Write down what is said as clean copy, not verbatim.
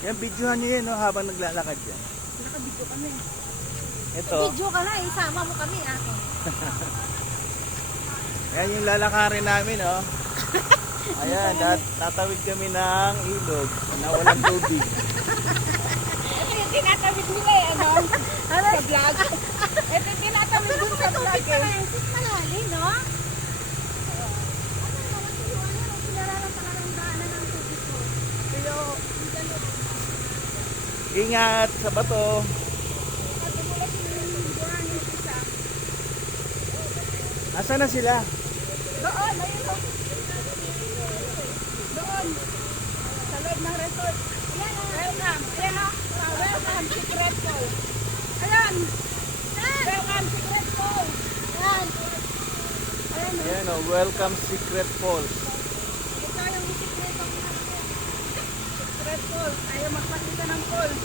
Yan, videohan nyo yun, no, habang naglalakad yan. Nakabidyo kami. Ito. Video ka na, isama mo kami ako. Yan yung lalakarin namin, oh. Ayan, tatawid kami ng ilog na walang tubig. Ito yung tinatawid nila eh, ano? Sa vlog. Ito yung tinatawid dun sa vlog eh. Malalim, no? Ingat sa bato. Asa na sila? Doon, ayun o. Doon. Sa loob ng resort. Ayan o. Welcome. Ayan o. Welcome, Secret Falls. Ayan. Welcome, Secret Falls. Ayan. Ayan o. Ayan, oh, welcome Secret Falls. Ito yung Secret Falls. Secret Falls. Ayaw magpakita ng falls.